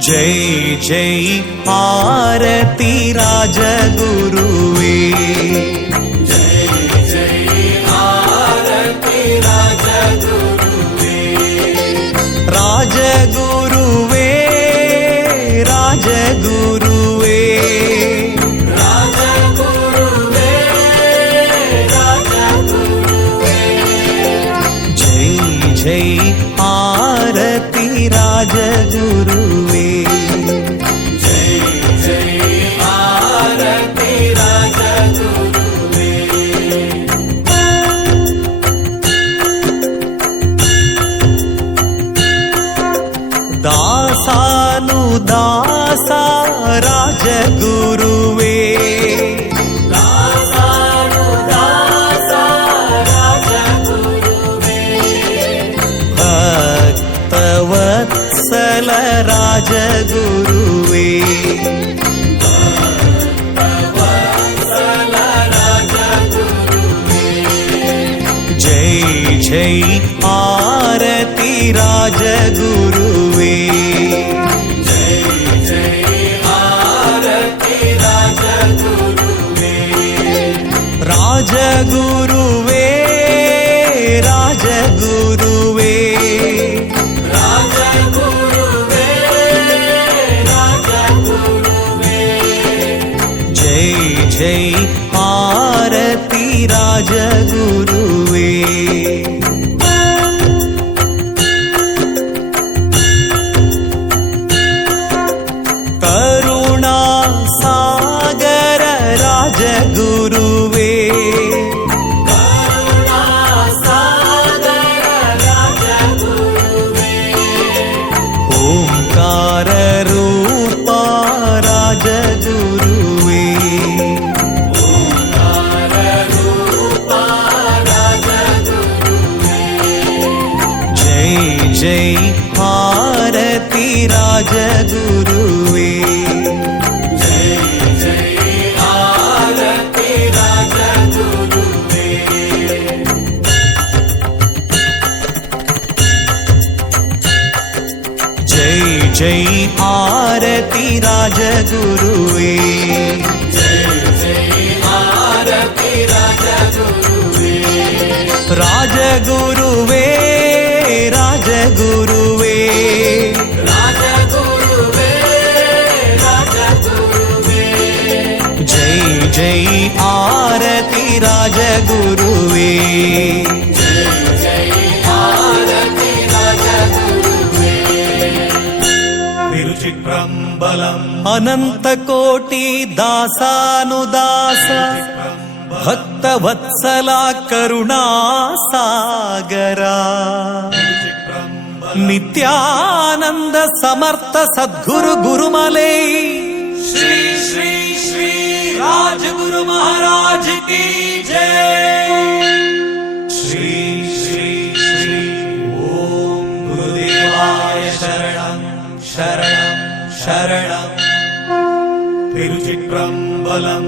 ಜೈ ಜೈ ಆರತಿ ರಾಜಗುರುವೇ. ಜೈ ಜೈ ಆರತಿ ರಾಜಗುರುವೇ. ರಾಜಗುರುವೇ ರಾಜಗುರುವೇ ರಾಜಗುರುವೇ ರಾಜಗುರುವೇ. ಜೈ ಜೈ ಆರತಿ ರಾಜಗುರುವೇ. ಜೈ ಜೈ ಆರತಿ ರಾಜಗುರುವೇ. ದಾಸಾನುದಾಸ ರಾಜಗುರುವೇ. ದಾಸಾನುದಾಸ ರಾಜಗುರುವೇ. ಭಕ್ತವತ್ಸಲ ರಾಜಗುರುವೇ. ಭಕ್ತವತ್ಸಲ ರಾಜಗುರುವೇ. ಜೈ ಜೈ ಆರತಿ ರಾಜಗುರುವೇ. ಜೈ ಜೈ ಆರತಿ ರಾಜಗುರುವೇ. ರಾಜಗುರುವೇ ರಾಜಗುರುವೇ ರಾಜಗುರುವೇ ರಾಜಗುರುವೇ. ಜೈ ಜೈ ಆರತಿ ರಾಜಗುರುವೇ. ಕರುಣಾ ಸಾಗರ ರಾಜಗುರುವೇ. ಕರುಣಾಸಾಗರ ರಾಜಗುರುವೇ. ಓಂಕಾರ ರೂಪ ರಾಜಗುರುವೇ. ಓಂಕಾರ ರೂಪ ರಾಜಗುರುವೇ. ಜೈ ಜೈ ಆರತಿ ರಾಜಗುರುವೇ. ಜೈ ಜೈ ಆರತಿ ರಾಜಗುರುವೇ. ಜೈ ಜೈ ಆರತಿ ರಾಜಗುರುವೇ. ಜೈ ಜೈ ಆರತಿ ರಾಜಗುರುವೇ. ರಾಜಗುರುವೇ ರಾಜಗುರುವೇ ರಾಜಗುರುವೇ ರಾಜಗುರುವೇ. ಜೈ ಜೈ ಆರತಿ ರಾಜಗುರುವೇ. ಜೈ ಜೈ ಆರತಿ ರಾಜಗುರುವೇ. ತಿರುಚಿಟ್ರಂಬಲಂ ಅನಂತ ಕೋಟಿ ದಾಸಾನುದಾಸ ಭಕ್ತವತ್ಸಲ ಕರುಣಾ ಸಾಗರ. ನಿತ್ಯಾನಂದ ಸಮರ್ಥ ಸದ್ಗುರು ಗುರುಮಲೈ ಶ್ರೀ ಶ್ರೀ ಶ್ರೀ ರಾಜಗುರು ಮಹಾರಾಜ ಕಿ ಜೈ. ಶ್ರೀ ಶ್ರೀ ಶ್ರೀ ಓಂ ಗುರುದೇವಾಯ ಶರಣಂ ಶರಣಂ ಶರಣಂ. ತಿರುಚಿಟ್ರಂಬಲಂ